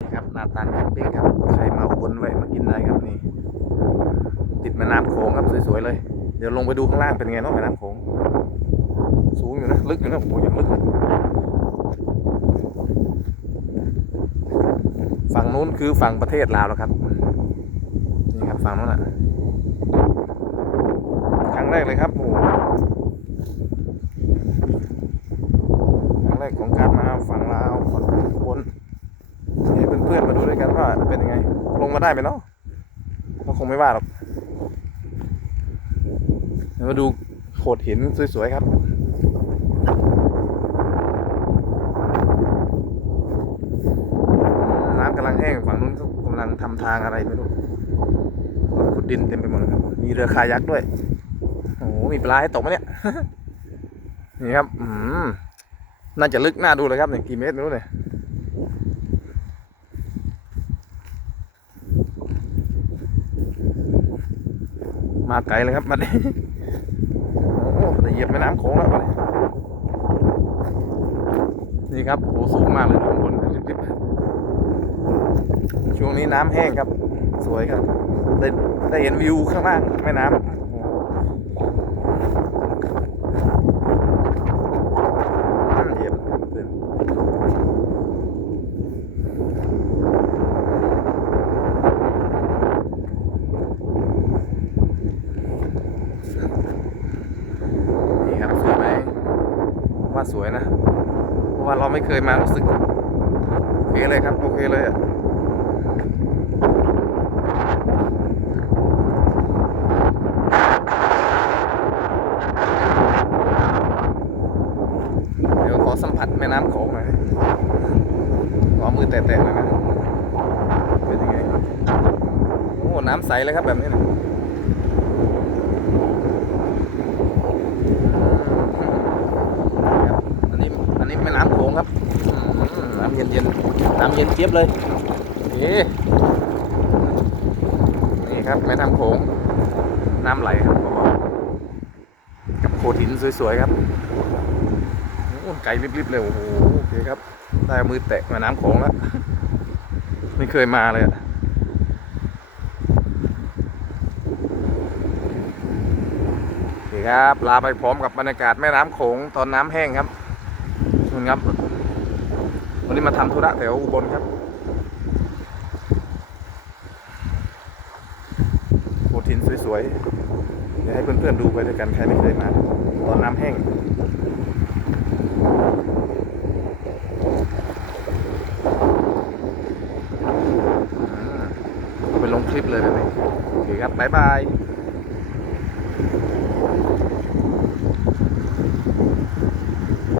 นี่ครับนาตาลแคมปิ้งครับ ใครมาอุบลแวะมากินได้ครับนี่ ติดแม่น้ำโขงครับสวยๆเลย เดี๋ยวลงไปดูข้างล่างเป็นไงเนาะแม่น้ำโขง สูงอยู่นะ ลึกอยู่นะโอ้โหยังลึกฝั่งนู้นคือฝั่งประเทศลาวแล้วครับ นี่ครับฝั่งนู้นอะ ครั้งแรกเลยครับโอ้ครั้งแรกของการมาฝั่งลาวฝั่งอุบนให้ เพื่อนๆมาดูด้วยกันว่าเป็นยังไง ลงมาได้ไหมเนาะก็คงไม่ว่าหรอกมาดูโขดหินสวยๆครับน้ำกำลังแห้งฝั่งนู้นกำลังทำทางอะไรไม่รู้ขุดดินเต็มไปหมดเลยครับ มีเรือคายักด้วยโอ้โหมีปลาให้ตกไหมเนี่ยนี่ครับ อืมน่าจะลึกน่าดูเลยครับเนี่ยกี่เมตรไม่รู้เนี่ย มาไกลเลยครับมาดิโอ้เหยียบแม่น้ำโขงแล้วมาดินี่ครับโอ้สูงมากเลยข้างบนริบๆช่วงนี้น้ำแห้งครับ สวยครับได้ได้เห็นวิวข้างล่างแม่น้ำโอ้โหเหยียบเดินนี่ครับสวยไหม วยนะ เพราะว่าเราไม่เคยมารู้สึก โอเคเลยครับ โอเคเลยอะเดี๋ยวขอสัมผัสแม่น้ำโขงหน่อยขอมือแตะๆหน่อยนะ เป็นยังไง โอ้น้ำใสเลยครับแบบนี้นะครับอั นนี้อันนี้แม่น้ำโขงครับอืมน้ำเย็นๆน้ำเย็นเจี๊ยบเลยนี่นี่ครับแม่น้ำโขงน้ำไหลครับเบาๆกับโขดหินสวยๆครับโอ้ไกลริบๆเลยโอ้โหโอเคครับ ได้เอามือแตะแมาน้ำโขงแล้วไม่เคยมาเลยอะโอเคครับลาไปพร้อมกับบรรยากาศแม่น้ำโขงตอนน้ำแห้งครับ นู่นครับ วันนี้มาทำธุระแถวอุบลครับโขดหินสวยๆ เดี๋ยวให้เพื่อนๆดูไปด้วยกัน ใครไม่เคยมา ตอนน้ำแห้งเอาไปลงคลิปเลยแบบนี้โอเคครับ บ๊ายบาย